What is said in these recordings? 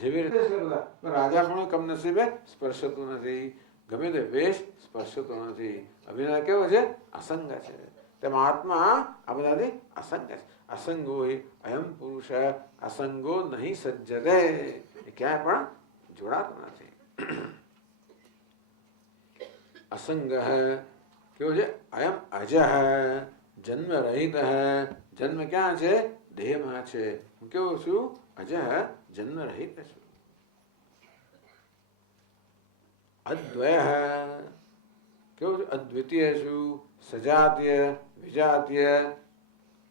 જેવી રીતે રાજા પણ કમનસીબે સ્પર્શતું નથી, ગમે તે વેશ સ્પર્શતો નથી. અભિનય કેવો છે? અસંગ છે. તેમાં આત્મા આ બધાથી અસંગ છે. અસંગો અયમ પુરુષ અસંગો નહીં સજ્જતે, એ ક્યાંય પણ જોડાતો નથી. અસંગ કેવો છે? અયમ અજહ જન્મ રહિત. જન્મ ક્યાં છે? દેહમાં છે. હું કેવું છું? અજહ જન્મ રહિત છું. અદ્વય કેવું છું? અદ્વિતીય છું. સજાતીય વિજાતીય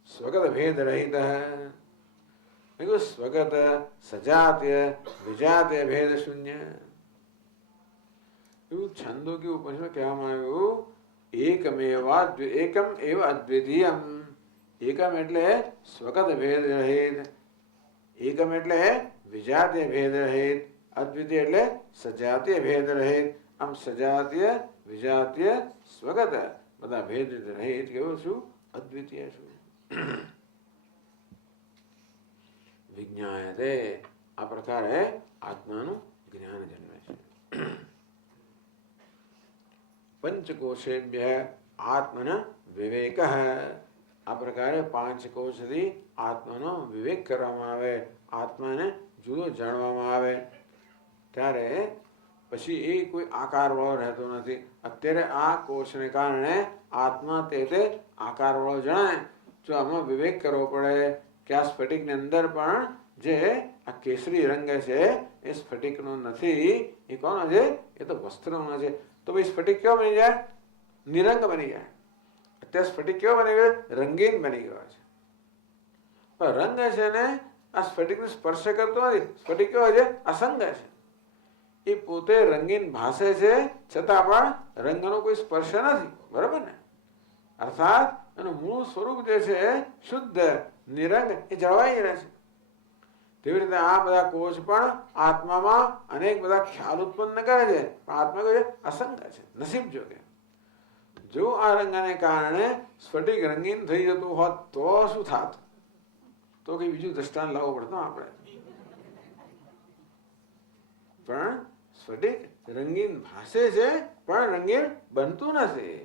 સ્વગત ભેદ રહિત. સ્વગત સજાતીય વિજાતીય ભેદ શૂન્ય. એવું છંદો કે ઉપનિષદ કહેવામાં આવ્યું, એકમ એવ અદ્વિતીયમ. એકમ એટલે સ્વગત ભેદ રહિત, એકમ એટલે વિજાતીય ભેદ રહિત, અદ્વિતીય એટલે સજાતીય ભેદ રહિત. આમ સજાતીય વિજાતીય સ્વગત બધા ભેદ રહિત કેવું છું? અદ્વિતીય છું. વિજ્ઞાયતે આ પ્રકારે આત્માનું જ્ઞાન જન્મે છે. પંચકોશેભ્ય આત્મન વિવેક. આ પ્રકારે પાંચ કોશથી આત્માનો વિવેક કરવામાં આવે, આત્માને જુદો જાણવામાં આવે. ત્યારે પછી એ કોઈ આકાર વાળો રહેતો નથી. અત્યારે આ કોષને કારણે આત્મા તે આકાર વાળો જણાય. જો આમાં વિવેક કરવો પડે કે આ સ્ફટિકની અંદર પણ જે આ કેસરી રંગ છે એ સ્ફટિકનો નથી, એ કોનો છે? એ તો વસ્ત્રનો છે. તો ભાઈ સ્ફટિક કેવો બની જાય? નિરંગ બની જાય. અત્યારે સ્ફટિક કેવો બની ગયો? રંગીન બની ગયો છે. પણ રંગ છે ને આ સ્ફટિકને સ્પર્શ કરતો નથી. સ્ફટિક કેવો છે? અસંગ છે. એ પોતે રંગીન ભાસે છે, છતાં પણ રંગનો કોઈ સ્પર્શ નથી. બરાબર ને? અર્થાત એનું મૂળ સ્વરૂપ જે છે શુદ્ધ નિરંગ એ જળવાઈ રહે છે. તેવી રીતે આ બધા કોષ પણ આત્મામાં અનેક બધા ખ્યાલ ઉત્પન્ન કરે છે, પણ આત્મા કહે અસંગ છે. નસીબ જો કે જો આ રંગને કારણે સ્ફટિક રંગીન થઈ જતું હોત તો શું થાત? તો કઈ બીજું દ્રષ્ટાંત લાવવું પડતું આપણે. પણ સ્ફટિક રંગીન ભાસે છે, પણ રંગીન બનતું નથી.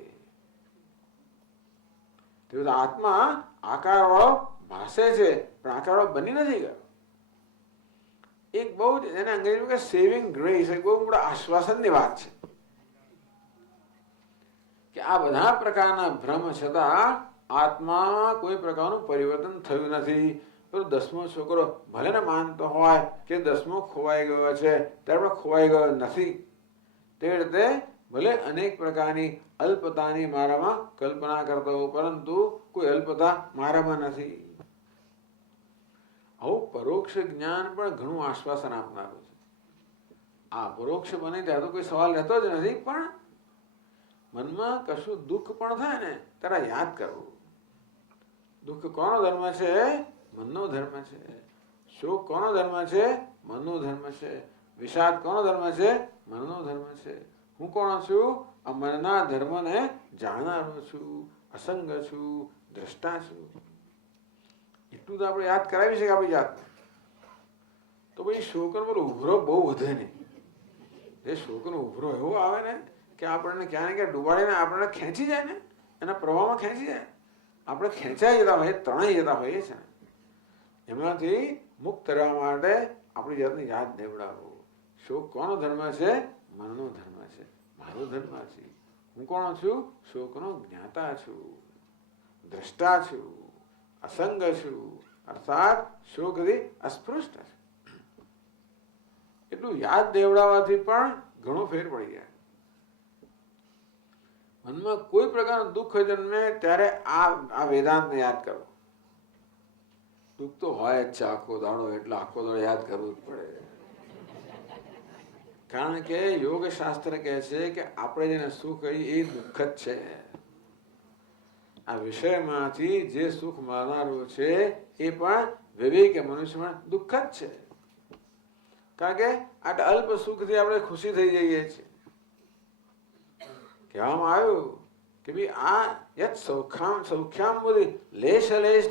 આત્મા આકાર વાળો ભાસે છે, પણ આકાર વાળો બની નથી ગયો. એક બહુ એને અંગ્રેજીમાં સેવિંગ ગ્રેસ, એક બહુ મોટા આશ્વાસનની વાત છે કે આ બધા પ્રકારના ભ્રમ છતાં આત્મા કોઈ પ્રકારનું પરિવર્તન થયું નથી. પેલો 10મો છોકરો ભલે ને માનતો હોય કે 10મો ખોવાઈ ગયો છે, ત્યારે પણ ખોવાઈ ગયો નથી. તે રીતે ભલે અનેક પ્રકારની અલ્પતાની મારામાં કલ્પના કરતો હોઉં, પરંતુ કોઈ અલ્પતા મારામાં નથી. આવું પરોક્ષ જ્ઞાન પણ ઘણું આશ્વાસન આપનારું છે. આ પરોક્ષ બને ત્યાં તો કોઈ સવાલ રહેતો જ નથી. પણ મનમાં કશું દુઃખ પણ થાય ને ત્યારે યાદ કરવું. દુઃખ કોનો ધર્મ છે? મનનો ધર્મ છે. શોક કોનો ધર્મ છે? મનનો ધર્મ છે. વિષાદ કોનો ધર્મ છે? મનનો ધર્મ છે. હું કોણ છું? આ મનના ધર્મને જાણનારો છું, અસંગ છું, દ્રષ્ટા છું. એટલું તો આપણે યાદ કરાવી શકીએ આપણી જાતને. તો ભાઈ શોકનો પેલો ઉભરો બહુ વધે નહીં. જે શોકનો ઉભરો એવો આવે ને કે આપણને ક્યાં ને ક્યાં ડૂબાડીને આપણને ખેંચી જાય ને, એના પ્રવાહમાં ખેંચી જાય. આપણે ખેંચાઈ જતા હોઈએ, તણાઈ જતા હોઈએ છે. એમાંથી મુક્ત રહેવા માટે આપણી જાતને યાદ દેવડાવવું. શોક કોનો ધર્મ છે? મનનો ધર્મ છે, મારો ધર્મ છે. હું કોણ છું? શોકનો જ્ઞાતા છું, દ્રષ્ટા છું, અસંગ છું. અર્થાત શોકથી અસ્પૃષ્ટ છે. એટલું યાદ દેવડાવવાથી પણ ઘણો ફેર પડી જાય. મનમાં કોઈ પ્રકારનું દુઃખ જન્મે ત્યારે આ વેદાંતને યાદ કરો. દુઃખ તો હોય જ છે આખો દાડો, એટલે આખો દાડો યાદ કરવું જ પડે. કારણ કે યોગ શાસ્ત્ર કહે છે કે આપણે જેને સુખ કહીએ એ દુઃખ જ છે. આ વિષયમાંથી જે સુખ મારનારું છે એ પણ વિવેક મનુષ્યમાં દુઃખ જ છે. કારણ કે આટલા અલ્પ સુખથી આપણે ખુશી થઈ જઈએ છીએ. કહેવામાં આવ્યું કે ભાઈ આ યત સૌખ્યામ બુદ્ધિ લેશ લેશ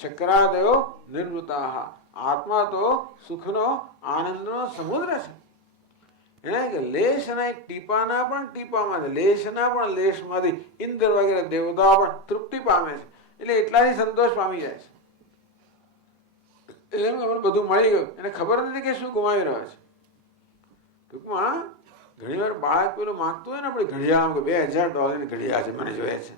શક્રાદયો નિર્વૃતા. આત્મા તો સુખનો આનંદનો સમુદ્ર છે. એને કે લેશના એક ટીપાના પણ ટીપામાં, લેશના પણ લેશમાંથી ઇન્દ્ર વગેરે દેવતાઓ પણ તૃપ્તિ પામે છે. એટલે એટલાથી સંતોષ પામી જાય છે. એટલે એમને બધું મળી ગયું, એને ખબર નથી કે શું ગુમાવી રહ્યો છે. ટૂંકમાં ઘણી વાર બાળક પેલું માંગતું હોય ને, આપણે ઘડિયાળ $2000 ઘડિયાળ છે, મને જોઈએ છે,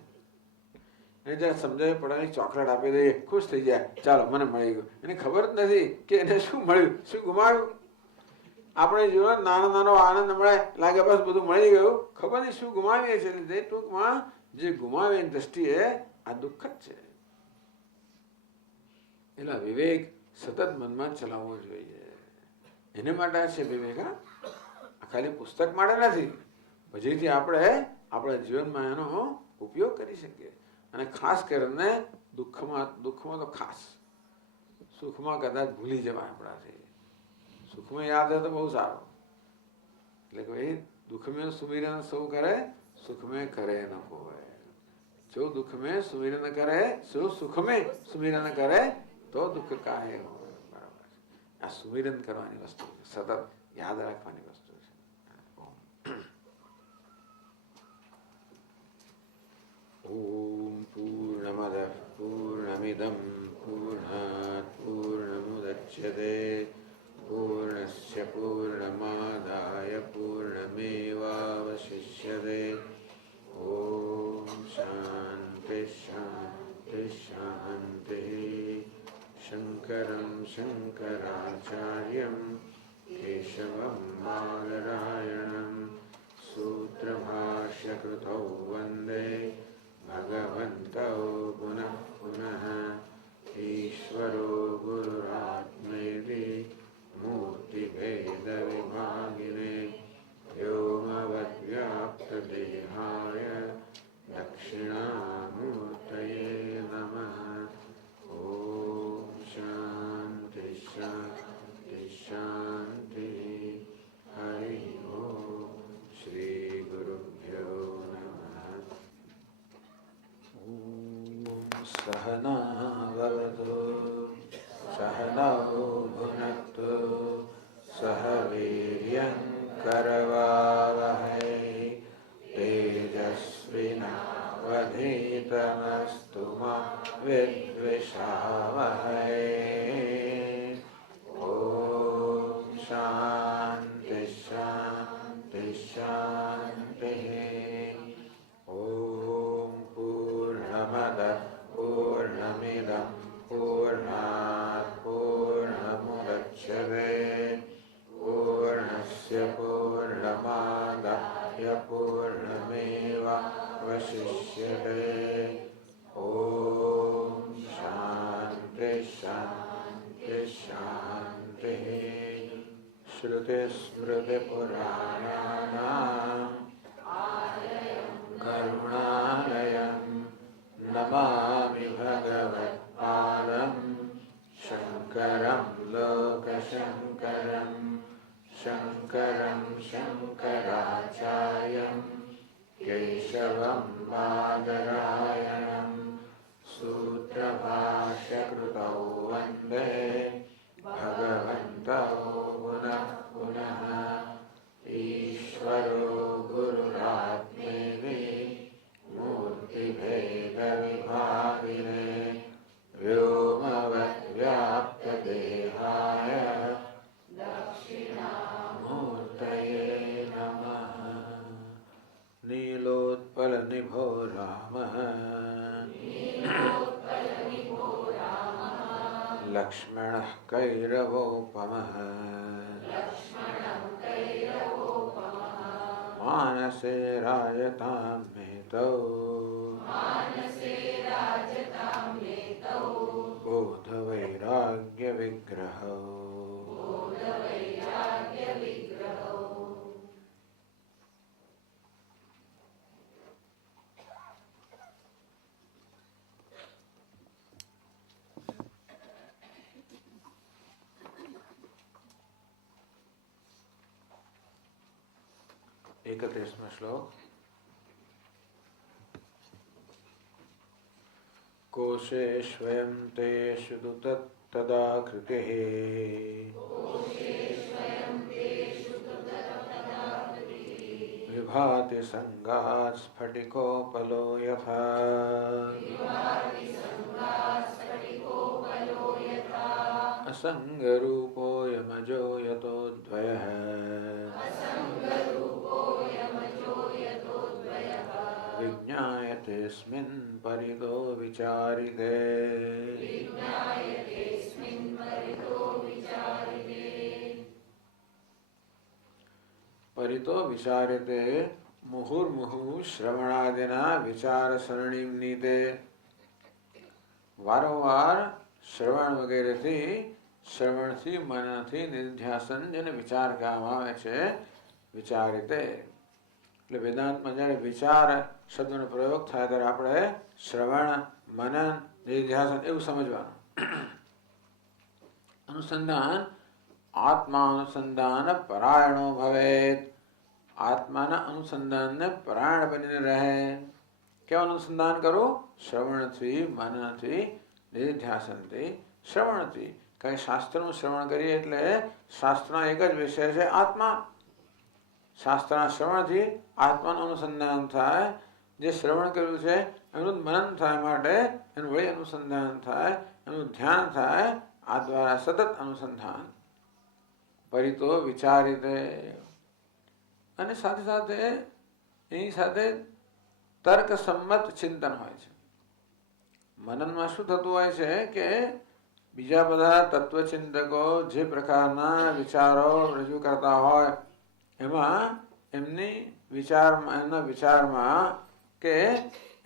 એને જયારે સમજાવી પડે ચોકલેટ આપી દઈએ, ખુશ થઈ જાય, ચાલો મને મળી ગયું. એને ખબર જ નથી કે એને શું મળ્યું, શું ગુમાવ્યું. આપણે જોયો નાનો નાનો આનંદ મળે, લાગે બસ બધું મળી ગયું, ખબર નહીં શું ગુમાવીએ છીએ. તે ટૂંકમાં જે ગુમાવે દ્રષ્ટિએ આ દુઃખ જ છે. એટલે વિવેક સતત મનમાં ચલાવવો જોઈએ. એને માટે છે વિવેક. ખાલી પુસ્તક માટે નથી, પછીથી આપણે આપણા જીવનમાં એનો ઉપયોગ કરી શકીએ. અને ખાસ કરીને દુઃખમાં તો ખાસ, સુખમાં કદાચ ભૂલી જવાય આપણાથી. સુખમાં યાદ હોય તો બહુ સારું. એટલે કે ભાઈ દુઃખ મેં સુમિરન સૌ કરે, સુખ મેં કરે ન હોય. જો દુઃખ મેં સુમિરન કરે, સુખ મેં સુમિરન કરે તો દુઃખ કાહે હોય. બરાબર. આ સુમિરન કરવાની વસ્તુ છે, સતત યાદ રાખવાની વસ્તુ છે. ઓમ પૂર્ણમદ પૂર્ણમિદમ પૂર્ણાત પૂર્ણમુદચ્યતે પૂર્ણસ્ય પૂર્ણમાદાય પૂર્ણમેવાવશિષ્યતે. ઓમ શાંતિ શાંતિ શાંતિ. શંકરં શંકરાચાર્યં કેશવં બાદરાયણં સૂત્રભાષ્યકૃતૌ વંદે ભગવन्तौ પુનઃ પુનઃ. ઈશ્વરો ગુરુરાત્મેતિ મૂર્તિભેદવિભાગિને વ્યોમવદ્વ્યાપ્તદેહાય દક્ષિણામૂર્તયે નમઃ. ઓમ શાંતિ શાંતિ શાંતિ. હરિ ઓમ. શ્રી ગુરુભ્યો નમઃ. સહના ભવતુ સહનૌ ભુનક્તુ સહ વીર્યં કરવાવહૈ તેજસ્વિનાવધીતમસ્તુ મા વિદ્વિષાવહૈ. ઓમ શાંતિ શાંતિ શાંતિ. ઓમ પૂર્ણમદ પૂર્ણમિદં પૂર્ણાત પૂર્ણમુદચ્યતે પૂર્ણસ્ય પૂર્ણમાદાય પૂર્ણમેવાવશિષ્યતે. ઓમ શાંતિ શાંતિ શાંતિ. શ્રુતિસ્મૃતિપુરાણાનાં કરુણાલયં નમામિ ભગવત્પાદં શંકરં લોકશંકરં. શંકરં શંકરાચાર્યં કેશવં બાદરાયણં સૂત્રભાષ્યકૃતૌ વંદે ભગવन्तौ પુનઃ પુનઃ. ઈશ્વરો ગુરુરાત્મેતિ મૂર્તિભેદવિભાગિને વ્યોમવદ્વ્યાપ્તદેહાય દક્ષિણામૂર્તયે નમઃ. નીલોત્પલનિભો રામઃ લક્ષ્મણઃ કૈરવોપમઃ માનસે રાયતાં મેતૌ બોધવૈરાગ્યવિગ્રહો. એકત્રીસમો શ્લોક. કોશેષ્વયં તેષુ તદાકૃતિઃ વિભાતિ સંગાત સ્ફટિકોપલો યથા અસંગરૂપોયમજો યતોદ્વયઃ વિજ્ઞાયતેऽસ્મિन् પરિતો વિચારિતે પરિતો વિચાર્યતે મુહુર્મુહુ શ્રવણાદિના વિચાર સરણીમ નીતે. વારંવાર શ્રવણ વગેરેથી શ્રવણથી મનથી નિધ્યાસન જેને વિચાર કહેવામાં આવે છે વિચારિતે. એટલે વેદાંતમાં જ્યારે વિચાર શબ્દનો પ્રયોગ થાય ત્યારે આપણે શ્રવણ મનન નિધ્યાસન એવું સમજવાનું. અનુસંધાન આત્મા અનુસંધાન પરાયણો ભવેત. આત્માના અનુસંધાનને પરાયણ બનીને રહે. કેવું અનુસંધાન કરો? શ્રવણથી મનનથી નિધ્યાસનથી. શ્રવણથી કઈ શાસ્ત્રનું શ્રવણ કરીએ એટલે શાસ્ત્રના એક જ વિષય છે આત્મા. શાસ્ત્રના શ્રવણથી આત્માનું અનુસંધાન થાય. જે શ્રવણ કર્યું છે એનું મનન થાય, માટે એનું વળી અનુસંધાન થાય, એનું ધ્યાન થાય. આ દ્વારા સતત અનુસંધાન. પરિતો વિચારીતે. અને સાથે સાથે એની સાથે તર્કસંમત ચિંતન હોય છે. મનનમાં શું થતું હોય છે કે બીજા બધા તત્વચિંતકો જે પ્રકારના વિચારો રજૂ કરતા હોય એમાં એમના વિચારમાં કે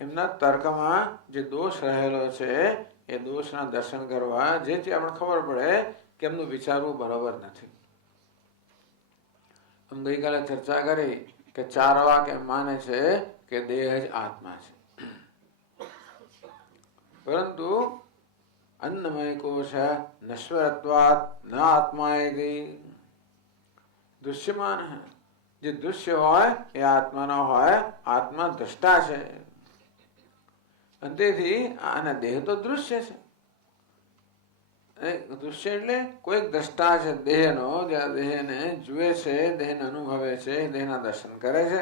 એમના તર્કમાં જે દોષ રહેલો છે એ દોષના દર્શન કરવા, જેથી આપણે ખબર પડે કે એમનું વિચારવું બરોબર નથી. हम ગઈકાલે ચર્ચા કરી કે ચારવાક એમ માને છે કે દેહ જ આત્મા છે, પરંતુ अन्नमय कोश नश्वरत्वात् न आत्मा दृश्यमान है. જે દૃશ્ય હોય એ આત્મા ન હોય, આત્મા દ્રષ્ટા છે. અને તેથી આના દેહ તો દૃશ્ય છે. દૃશ્ય એટલે કોઈક દ્રષ્ટા છે દેહનો, જે આ દેહને જુએ છે, દેહને અનુભવે છે, દેહના દર્શન કરે છે.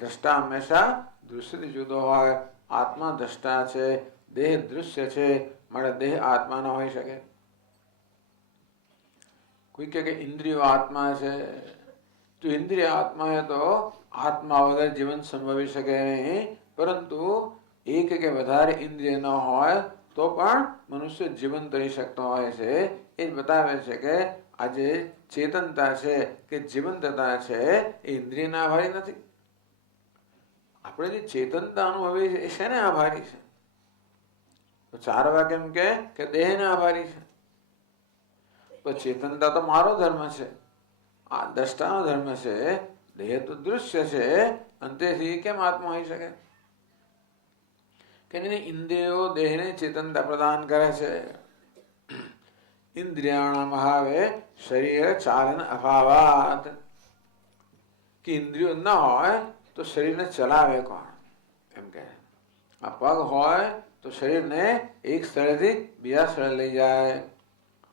દ્રષ્ટા હંમેશા દૃશ્યથી જુદો હોય. આત્મા દ્રષ્ટા છે, દેહ દૃશ્ય છે, માટે દેહ આત્મા ન હોઈ શકે. કોઈ કે ઇન્દ્રિયો આત્મા છે, તો ઇન્દ્રિય આત્મા હે તો આત્મા વગર જીવન સંભવી શકે નહીં. પરંતુ એક કે વધારે ઇન્દ્રિય ન હોય તો પણ મનુષ્ય જીવન કરી શકતો હોય છે. એ જ બતાવે છે કે આ જે ચેતનતા છે કે જીવંતતા છે એ ઇન્દ્રિયના આભારી નથી. આપણે જે ચેતનતા અનુભવીએ છીએ એ શેને આભારી છે? તો ચાર વાક્ય એમ કે દેહને આભારી છે. તો ચેતનતા તો મારો ધર્મ છે, આ દ્રષ્ટાનો ધર્મ છે. દેહ તો દૃશ્ય છે, અને તેથી કેમ આત્મા હોઈ શકે? કે ઇન્દ્રિયો દેહને ચેતનતા પ્રદાન કરે છે. ઇન્દ્રિયાણામ ભાવે શરીર ચાલન અભાવાત. કે ઇન્દ્રિયો ન હોય તો શરીરને ચલાવે કોણ? એમ કે આ પગ હોય તો શરીરને એક સ્થળેથી બીજા સ્થળે લઈ જાય.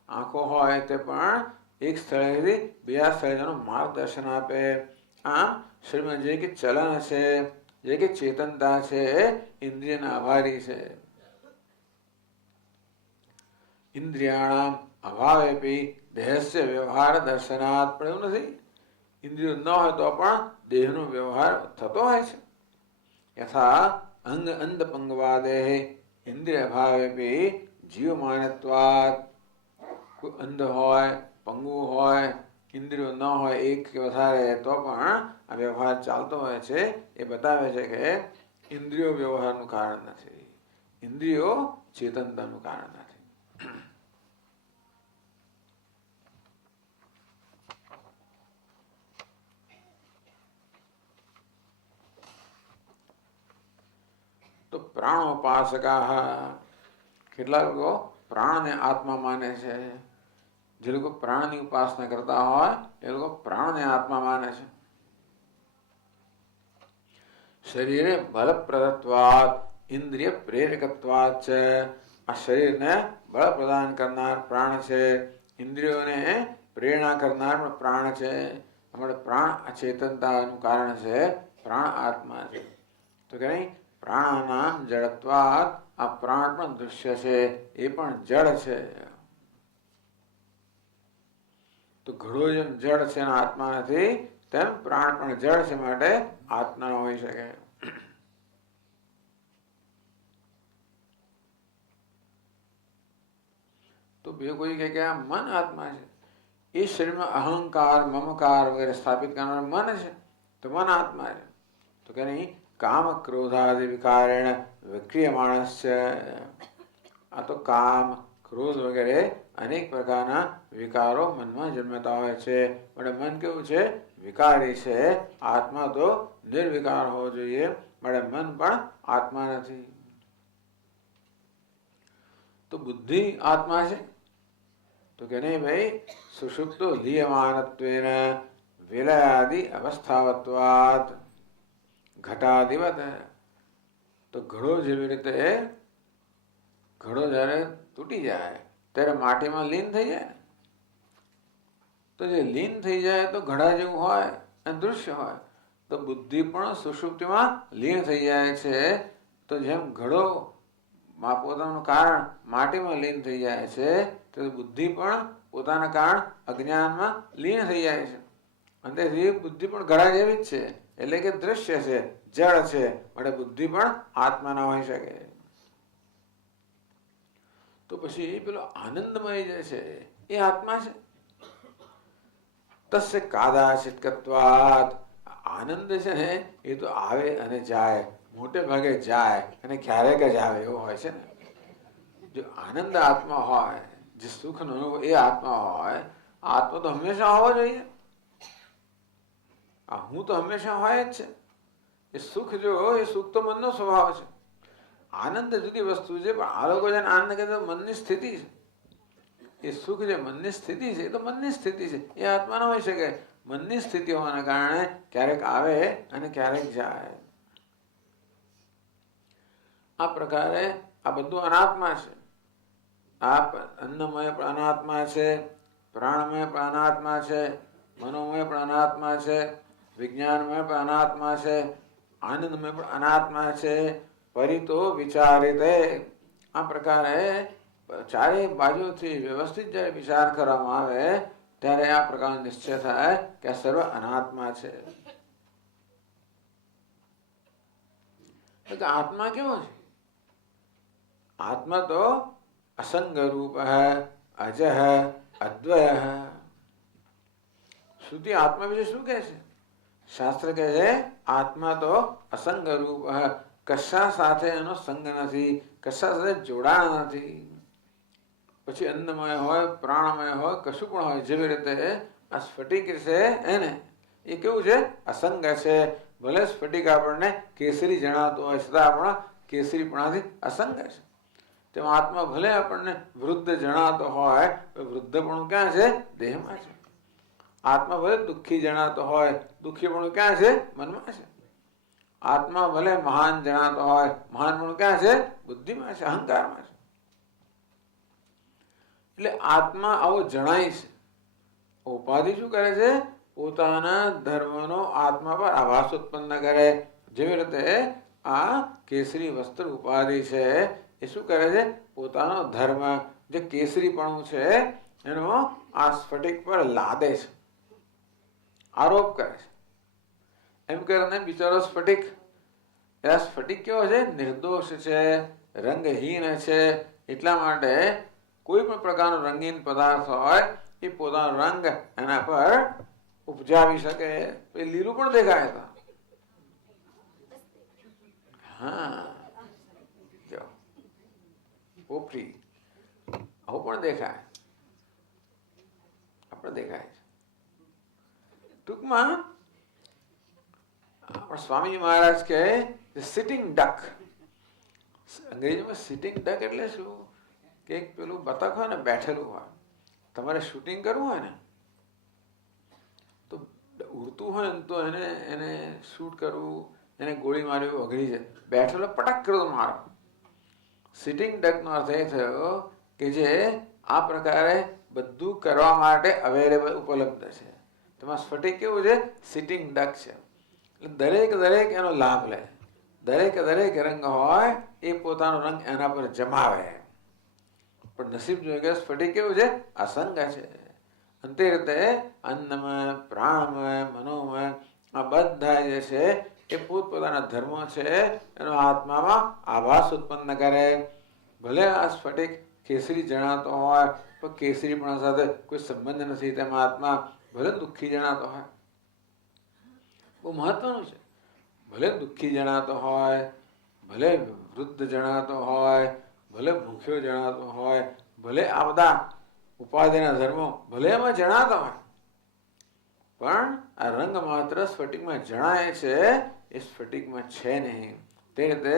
આંખો હોય તે પણ એક સ્થળેથી બીજા સ્થળે માર્ગદર્શન આપે. આમ શરીરમાં જે કે ચલન છે, જે કે ચેતનતા છે, ઇન્દ્રિયના આભારી છે. ઇન્દ્રિયાણામ અભાવેપી દેહસ્ય વ્યવહાર દર્શનાત. પણ એવું નથી, ઇન્દ્રિયો ન હોય તો પણ દેહનો વ્યવહાર થતો હોય છે. યથા અંગ અંધ પંગવાદે ઇન્દ્રિય અભાવેપી જીવમાનત્વાત. કોઈ અંધ હોય, પંગુ હોય, ઇન્દ્રિયો ન હોય એક કે વધારે, તો પણ આ વ્યવહાર ચાલતો હોય છે. એ બતાવે છે કે ઇન્દ્રિયો વ્યવહારનું કારણ નથી, ઇન્દ્રિયો ચેતનતાનું કારણ નથી. તો પ્રાણોપાસકા. કેટલાક લોકો પ્રાણને આત્મા માને છે. જે લોકો પ્રાણની ઉપાસના કરતા હોય એ લોકો પ્રાણને આત્મા માને છે. શરીરે બલપ્રદત્વાત ઇન્દ્રિય પ્રેરકત્વાત છે. આ શરીરને બળ પ્રદાન કરનાર પ્રાણ છે, ઇન્દ્રિયોને પ્રેરણા કરનાર પ્રાણ છે. हमारे प्राण अचेतनताનું કારણ છે પ્રાણ આત્મા છે તો કે નહીં પ્રાણાનામ જડત્વાत् આ પ્રાણ પણ દૃશ્ય છે એ પણ જડ છે તો ઘડો જેમ જડ છે અને આત્મા નથી તેમ પ્રાણ પણ જડ છે માટે આત્મા ન હોઈ શકે तो कोई कहे कि आ मन आत्मा है इस शरीर में अहंकार ममकार वगैरह स्थापित करना मन है तो मन आत्मा है तो क्या नहीं काम क्रोधादि विकारेण विक्रियमाणस्य आ तो काम क्रोध वगैरह अनेक प्रकारना विकारो मनमा जन्मता હોય છે એટલે મન કેવું છે વિકારી છે આત્મા તો નિર્વિકાર હોવો જોઈએ એટલે મન પણ આત્મા નથી तो बुद्धि आत्मा है तो कहने भाई सुषुप्तो लीयमानत्वेन विलयादि अवस्थावत्वात् घटादिवत तो घड़ो જેવી રીતે ઘડો જ્યારે તૂટી જાય ત્યારે માટીમાં લીન થઈ જાય તો જે લીન થઈ જાય તો ઘડા જેવું હોય અને દૃશ્ય હોય તો બુદ્ધિ પણ સુષુપ્તિમાં લીન થઈ જાય છે તો જેમ ઘડો પોતાનું કારણ માટીમાં લીન થઈ જાય છે તો બુદ્ધિ પણ પોતાના કારણ અજ્ઞાનમાં લીન થઈ જાય છે અને તેથી બુદ્ધિ પણ ઘડા જેવી જ છે એટલે કે દૃશ્ય છે જળ છે માટે બુદ્ધિ પણ આત્મા ન હોઈ શકે તો પછી પેલો આનંદમય જે છે એ આત્મા છે તસ્ય કાદાચિત્કત્વાत् આનંદ છે ને એ તો આવે અને જાય મોટે ભાગે જાય અને ક્યારેક જ આવે એવો હોય છે ને જો આનંદ આત્મા હોય જે સુખનો અનુભવ એ આત્મા હોય આત્મા તો હંમેશા હોવો જોઈએ આ હું તો હંમેશા હોય જ છે એ સુખ જો એ સુખ તો મનનો સ્વભાવ છે આનંદ જુદી વસ્તુ છે પણ આ લોકો જેને આનંદ કહે તો મનની સ્થિતિ છે એ સુખ જે મનની સ્થિતિ છે એ તો મનની સ્થિતિ છે એ આત્મા ન હોઈ શકે મનની સ્થિતિ હોવાના કારણે ક્યારેક આવે અને ક્યારેક જાય આ પ્રકારે આ બધું અનાત્મા છે આ અન્નમય પણ અનાત્મા છે પ્રાણમય પણ અનાત્મા છે મનોમય પણ અનાત્મા છે વિજ્ઞાનમય પણ અનાત્મા છે આનંદમય પણ અનાત્મા છે પરિતો વિચારિતે આ પ્રકારે ચારે બાજુથી વ્યવસ્થિત જ્યારે વિચાર કરવામાં આવે ત્યારે આ પ્રકારનો નિશ્ચય થાય કે આ સર્વ અનાત્મા છે આત્મા કેવો છે आत्मा तो असंग रूप है अज है अद्वय है श्रुति आत्मा विषय शू कहे છે શાસ્ત્ર કહે છે આત્મા તો અસંગ રૂપ है કશા સાથે એનો સંગ નથી કશા સાથે જોડાણ નથી પછી અન્નમય હોય પ્રાણમય હોય કશું પણ હોય જેવી રીતે આ સ્ફટિક છે એને એ કેવું છે અસંગ છે ભલે સ્ફટિક આપણને કેસરી જણાતો હોય છતાં આપણા કેસરીપણાથી અસંગ છે તેમાં આત્મા ભલે આપણને વૃદ્ધ જણાતો હોય વૃદ્ધપણું ક્યાં છે દેહમાં છે આત્મા ભલે દુઃખી જણાતો હોય દુઃખીપણું ક્યાં છે મનમાં છે આત્મા ભલે મહાન જણાતો હોય મહાનપણું ક્યાં છે બુદ્ધિમાં છે અહંકારમાં છે એટલે આત્મા આવો જણાય છે ઉપાધિ શું કરે છે પોતાના ધર્મનો આત્મા પર આભાસ ઉત્પન્ન કરે જેવી રીતે આ કેસરી વસ્ત્ર ઉપાધિ છે એ શું કરે છે પોતાનો ધર્મ જે કેસરીપણું છે એનો આ સ્ફટિક પર લાદે છે આરોપ કરે છે એમ કરીને બિચારો સ્ફટિક એ સ્ફટિક કેવો છે નિર્દોષ છે રંગહીન છે એટલા માટે કોઈ પણ પ્રકારનો રંગીન પદાર્થ હોય એ પોતાનો રંગ એના પર ઉપજાવી શકે એ લીલું પણ દેખાય હતા હા પોપરી આવું પણ દેખાય આપણે દેખાય છે ટૂંકમાં આપણા સ્વામીજી મહારાજ કહે સિટિંગ ડક અંગ્રેજીમાં સિટિંગ ડક એટલે શું કે પેલું બતક હોય ને બેઠેલું હોય તમારે શૂટિંગ કરવું હોય ને તો ઉડતું હોય ને તો એને શૂટ કરવું એને ગોળી મારવી અઘરી છે બેઠેલો પટક કરો મારો સિટિંગ ડકનો અર્થ એ થયો કે જે આ પ્રકારે બધું કરવા માટે અવેલેબલ ઉપલબ્ધ છે તેમાં સ્ફટિક કેવું છે? સિટિંગ ડક છે. એટલે દરેક એનો લાભ લે. દરેક રંગ હોય એ પોતાનો રંગ એના પર જમાવે. પણ નસીબ જોઈએ કે સ્ફટિક કેવું છે? અસંગ છે. અંતે રીતે અન્નમય, પ્રાણમય, મનોમય આ બધા જે છે એ પોતપોતાના ધર્મો છે એનો આત્મામાં આભાસ ઉત્પન્ન કરે. ભલે આ સ્ફટિક કેસરી જણાતો હોય પણ કેસરીપણા સાથે કોઈ સંબંધ નથી. તેમાં આત્મા ભલે દુઃખી જણાતો હોય, બહુ મહત્વનું છે. ભલે દુઃખી જણાતો હોય, ભલે વૃદ્ધ જણાતો હોય, ભલે ભૂખ્યો જણાતો હોય, ભલે આ બધા ઉપાધિના ધર્મો ભલે એમાં જણાતા હોય, પણ આ રંગ માત્ર સ્ફટિકમાં જણાય છે એ સ્ફટિકમાં છે નહીં. તે રીતે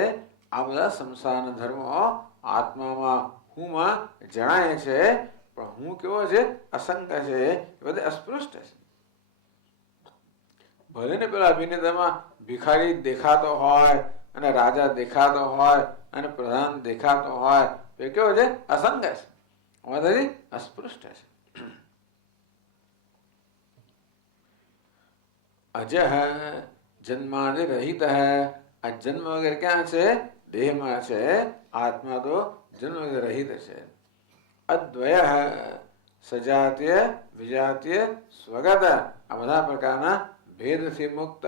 આ બધા સંસારના ધર્મો આત્મામાં હુંમાં જણાય છે, પણ હું કેવો છે? અસંગ છે. એ બધે અસ્પૃષ્ટ છે. ભલે ને પેલા અભિનેતામાં ભિખારી દેખાતો હોય અને રાજા દેખાતો હોય અને પ્રધાન દેખાતો હોય, એ કેવો છે? અસંગ છે. અસ્પૃષ્ટ છે. અજહ જન્માદિ રહિત હૈ. આ જન્મ વગેરે ક્યાં છે? દેહમાં છે. આત્મા તો જન્મ વગેરે રહિત છે. અદ્વય સજાતીય, વિજાતીય, સ્વગત આ બધા પ્રકારના ભેદથી મુક્ત.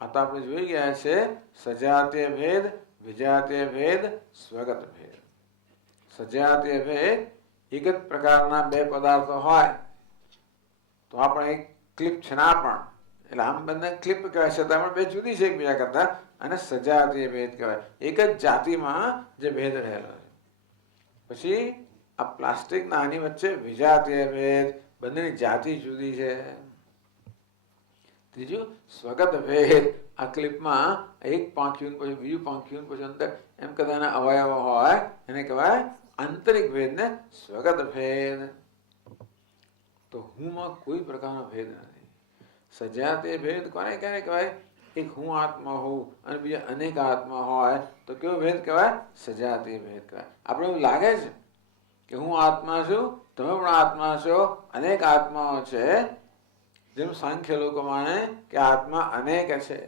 આ તો આપણે જોઈ ગયા છે સજાતીય ભેદ, વિજાતીય ભેદ, સ્વગત ભેદ. સજાતીય ભેદ એક જ પ્રકારના બે પદાર્થો હોય તો આપણે એક ક્લિપ છે ના પણ, એટલે આમ બંને ક્લિપ કહેવાય છે, પણ બે જુદી છે એકબીજા કરતા, અને સજાતીય ભેદ કહેવાય. એક જ જાતિમાં જે ભેદ રહેલો છે. પછી આ પ્લાસ્ટિકના આની વચ્ચે વિજાતીય ભેદ, બંનેની જાતિ જુદી છે. ત્રીજું સ્વગત ભેદ. આ ક્લિપમાં એક પાંખ્યું પછી બીજું પાંખ્યું પછી અંદર એમ કદાના અવયવો હોય એને કહેવાય આંતરિક ભેદ ને સ્વગત ભેદ. તો હુંમાં કોઈ પ્રકારનો ભેદ નથી. સજાતીય ભેદ કોને ક્યારે કહેવાય? એક હું આત્મા હોઉં અને બીજા અનેક આત્મા હોય તો કેવો ભેદ કહેવાય? સજાતીય ભેદ કહેવાય. આપણે એવું લાગે છે કે હું આત્મા છું, તમે પણ આત્મા છો, અનેક આત્માઓ છે. જેમ સાંખ્ય લોકો માને કે આત્મા અનેક છે,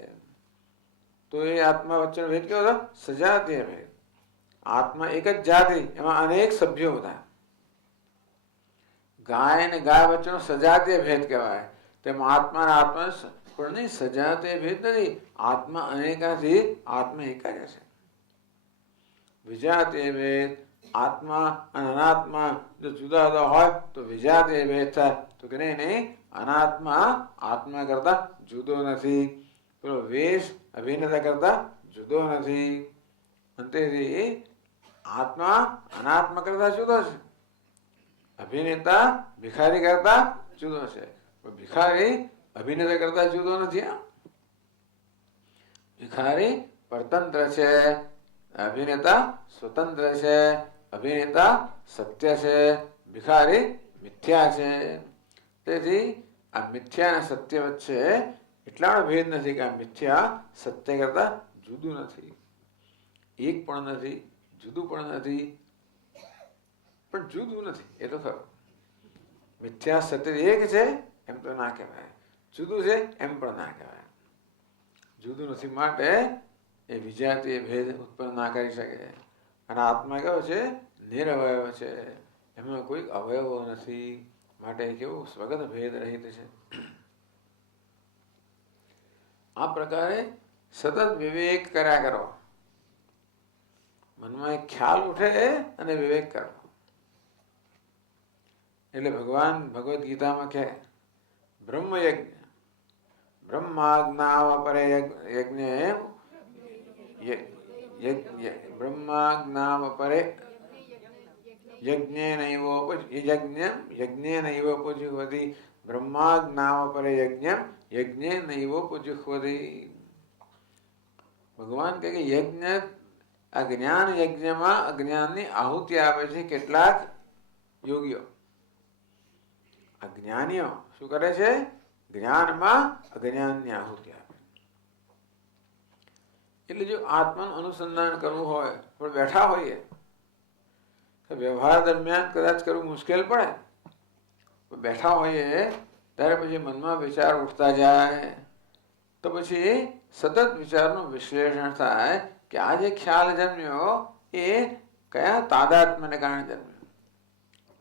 તો એ આત્મા વચ્ચેનો ભેદ કેવો હતો? સજાતીય ભેદ. આત્મા એક જ જાતિ, એમાં અનેક સભ્યો બધા. ગાય અને ગાય વચ્ચેનો સજાતીય ભેદ કહેવાય. તેમાં આત્મા અને આત્મા પણ નહીં, સજાતીય ભેદ નથી. આત્મા અનેકાથી આત્મા એક જ છે. વિજાતીય ભેદ આત્મા અને અનાત્મા જો જુદા જુદા હોય તો વિજાતીય ભેદ થાય. તો કે નહીં, અનાત્મા આત્મા કરતા જુદો નથી. પેલો વેશ અભિનેતા કરતા જુદો નથી. અંતેથી આત્મા અનાત્મા કરતા જુદો છે. અભિનેતા ભિખારી કરતા જુદો છે. ભિખારી અભિનેતા કરતા જુદો નથી. ભિખારી પરતંત્ર છે, અભિનેતા સ્વતંત્ર છે. અભિનેતા સત્ય છે, ભિખારી મિથ્યા છે. તેથી આ મિથ્યા અને સત્ય વચ્ચે એટલા ભેદ નથી કે આ મિથ્યા સત્ય કરતા જુદું નથી. એક પણ નથી, જુદું પણ નથી, પણ જુદું નથી એ તો ખરું. મિથ્યા સત્ય એક છે એમ તો ના કહેવાય, જુદું છે એમ પણ ના કહેવાય. જુદું નથી માટે એ વિજાતીય ભેદ ઉત્પન્ન ના કરી શકે. અને આત્મા કેવો છે? નિરવયવ છે, એમાં કોઈ અવયવો નથી. માટે કેવું? સ્વગત ભેદ રહિત છે. આ પ્રકારે સતત વિવેક કર્યા કરો. મનમાં એક ખ્યાલ ઉઠે અને વિવેક કરો. એટલે ભગવાન ભગવદ્ ગીતામાં કહે બ્રહ્મ યજ્ઞ બ્રહ્માજ્ઞાવપરે યજ્ઞ બ્રહ્માજ્ઞાવપરે યજ્ઞેનૈવોપજુહ્વતિ બ્રહ્માજ્ઞાવપરે યજ્ઞેનૈવોપજુહ્વતિ. ભગવાન કહે કે યજ્ઞ અજ્ઞાન યજ્ઞમાં અજ્ઞાનની આહુતિ આપે છે. કેટલાક યોગીઓ અજ્ઞાનીઓ શું કરે છે? જ્ઞાનમાં અજ્ઞાનની આહુતિ આપે. એટલે જો આત્માનું અનુસંધાન કરવું હોય પણ બેઠા હોઈએ તો વ્યવહાર દરમિયાન કદાચ કરવું મુશ્કેલ પડે. બેઠા હોઈએ ત્યારે પછી મનમાં વિચાર ઉઠતા જાય તો પછી સતત વિચારનું વિશ્લેષણ થાય કે આ જે ખ્યાલ જન્મ્યો એ કયા તાદાત્મ્યને કારણે જન્મ્યો.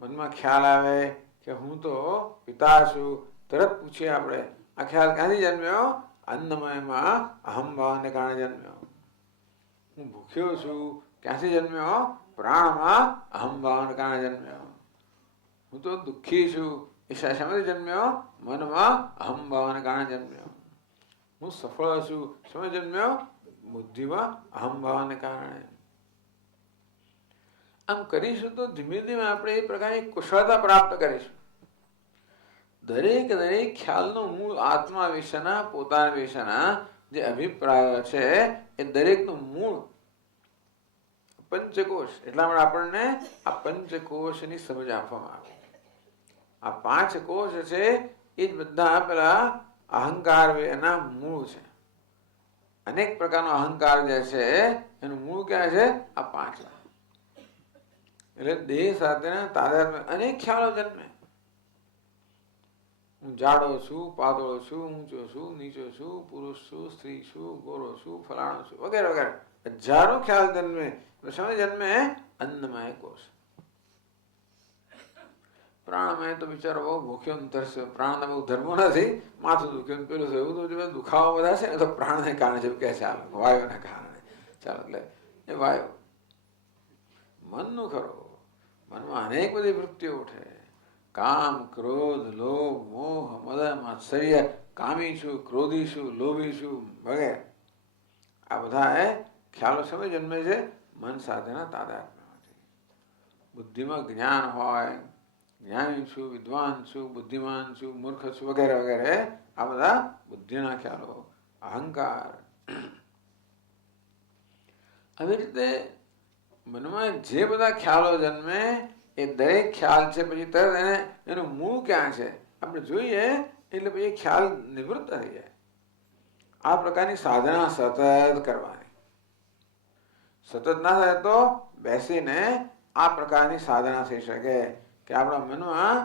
મનમાં ખ્યાલ આવે કે હું તો પિતા છું, તરત પૂછીએ આપણે આ ખ્યાલ ક્યાંથી જન્મ્યો? અન્નમયમાં અહમભાવને કારણે જન્મ્યો. હું ભૂખ્યો છું, ક્યાંથી જન્મ્યો? પ્રાણમાં અહમભાવને કારણે જન્મ્યો. હું તો દુઃખી છું, એ શામાંથી જન્મ્યો? મનમાં અહમભાવને કારણે જન્મ્યો. હું સફળ છું, સમય જન્મ્યો? બુદ્ધિમાં અહમભાવને કારણે. આમ કરીશું તો ધીમે ધીમે આપણે એ પ્રકારની કુશળતા પ્રાપ્ત કરીશું. દરેક ખ્યાલનું મૂળ આત્મા વિશેના, પોતાના વિશેના જે અભિપ્રાયો છે એ દરેકનું મૂળ પંચકોશ. એટલા માટે આપણને આ પંચકોશની સમજ આપવામાં આવે. આ 5 કોષ છે એ જ બધા પેલા અહંકાર એના મૂળ છે. અનેક પ્રકારનો અહંકાર જે છે એનું મૂળ ક્યાં છે? આ 5. એટલે દેહ સાથેના તાદાત્મ્ય અનેક ખ્યાલો જન્મે. હું જાડો છું, પાતળો છું, ઊંચો છું, નીચો છું, પુરુષ છું, સ્ત્રી છું, ગોરો છું, ફલાણો છું, વગેરે વગેરે હજારો ખ્યાલ જન્મે. સમય જન્મે અન્નમય કોષ. પ્રાણમય તો બિચારો બહુ ભૂખ્યો તરસ્યો. પ્રાણના બહુ ધર્મ નથી, માથું દુખ્યું પેલું થયું તો દુખાવા બધા છે ને તો પ્રાણને કારણે છે કે ચાલે, વાયુના કારણે ચાલો. એટલે એ વાયુ મનનું ખરો. મનમાં અનેક બધી વૃત્તિઓ ઉઠે. કામ, ક્રોધ, લોભ, મોહ, મદ, માત્સર્ય. કામી છું, ક્રોધી છું, લોભી છું વગેરે. આ બધા ખ્યાલો સમય જન્મે છે મન સાથેના તાદાત્મ્યમાંથી. બુદ્ધિમાં જ્ઞાન હોય, જ્ઞાની છું, વિદ્વાન છું, બુદ્ધિમાન છું, મૂર્ખ છું વગેરે વગેરે. આ બધા બુદ્ધિના ખ્યાલો. અહંકાર. આવી રીતે મનમાં જે બધા ખ્યાલો જન્મે એ દરેક ખ્યાલ છે પછી તરત એનું મૂળ ક્યાં છે આપણે જોઈએ એટલે પછી ખ્યાલ નિવૃત્ત થઈ જાય. આ પ્રકારની સાધના સતત કરવાની. સતત ના થાય તો બેસીને આ પ્રકારની સાધના થઈ શકે કે આપણા મનમાં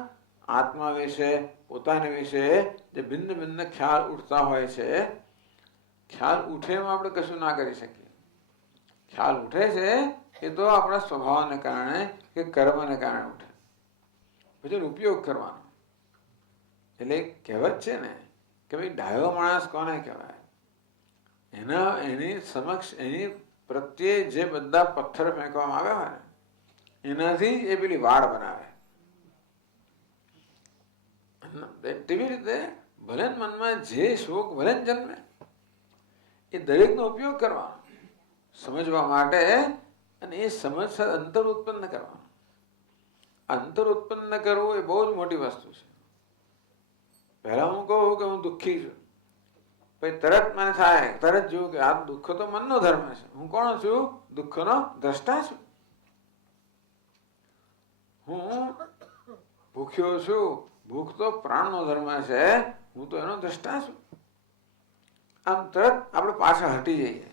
આત્મા વિશે, પોતાની વિશે જે ભિન્ન ભિન્ન ખ્યાલ ઉઠતા હોય છે, ખ્યાલ ઉઠે એમાં આપણે કશું ના કરી શકીએ. ખ્યાલ ઉઠે છે એ તો આપણા સ્વભાવને કારણે કે કર્મને કારણે ઉઠે. પછી ઉપયોગ કરવાનો. એટલે કહેવત છે ને કે ભાઈ ડાયો માણસ કોને કહેવાય? એની સમક્ષ એની પ્રત્યે જે બધા પથ્થર ફેંકવામાં આવ્યા હોય ને એનાથી એ પેલી વાડ બનાવે. તેવી રીતે ભલે મનમાં જે શોક ભલે જન્મે એ દરેકનો ઉપયોગ કરવાનો સમજવા માટે, અને એ સમજ અંતર ઉત્પન્ન કરવાનું. અંતર ઉત્પન્ન કરવું એ બહુ જ મોટી વસ્તુ છે. પહેલા હું કહું કે હું દુઃખી છું, પછી તરત મને થાય, તરત જોયું કે આ દુઃખ તો મનનો ધર્મ છે. હું કોણ છું? દુઃખનો દ્રષ્ટા છું. હું ભૂખ્યો છું, ભૂખ તો પ્રાણનો ધર્મ છે, હું તો એનો દ્રષ્ટા છું. આમ તરત આપણે પાછા હટી જઈએ.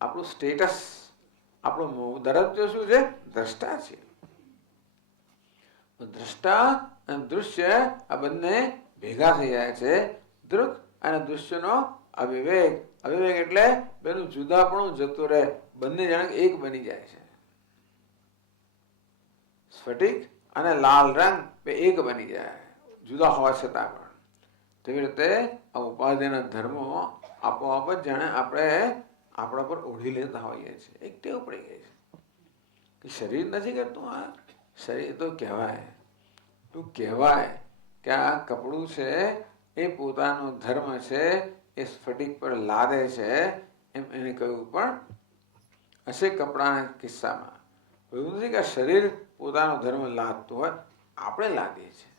આપણું સ્ટેટસ, આપણો દરજ્જો શું છે? દ્રષ્ટા છે. દ્રષ્ટા અને દૃશ્ય આ બંને ભેગા થઈ જાય છે. દૃક અને દૃશ્યનો અવિવેક. અવિવેક એટલે બેનું જુદાપણું જતું રહે, બંને જાણે એક બની જાય છે. સ્ફટિક અને લાલ રંગ બે એક બની જાય, જુદા હોવા છતાં પણ. તેવી રીતે આ ઉપાધિના ધર્મો આપોઆપ જ જાણે આપણે આપણા પર ઓઢી લેતા હોઈએ છીએ. એક ટેવ પડી ગઈ છે કે શરીર નથી કરતું. આ શરીર તો કહેવાય, તું કહેવાય કે આ કપડું છે એ પોતાનો ધર્મ છે, એ સ્ફટિક પર લાદે છે એમ એને કહ્યું પણ હશે કપડાના કિસ્સામાં. એવું નથી કે શરીર પોતાનો ધર્મ લાદતું હોય, આપણે લાદીએ છીએ.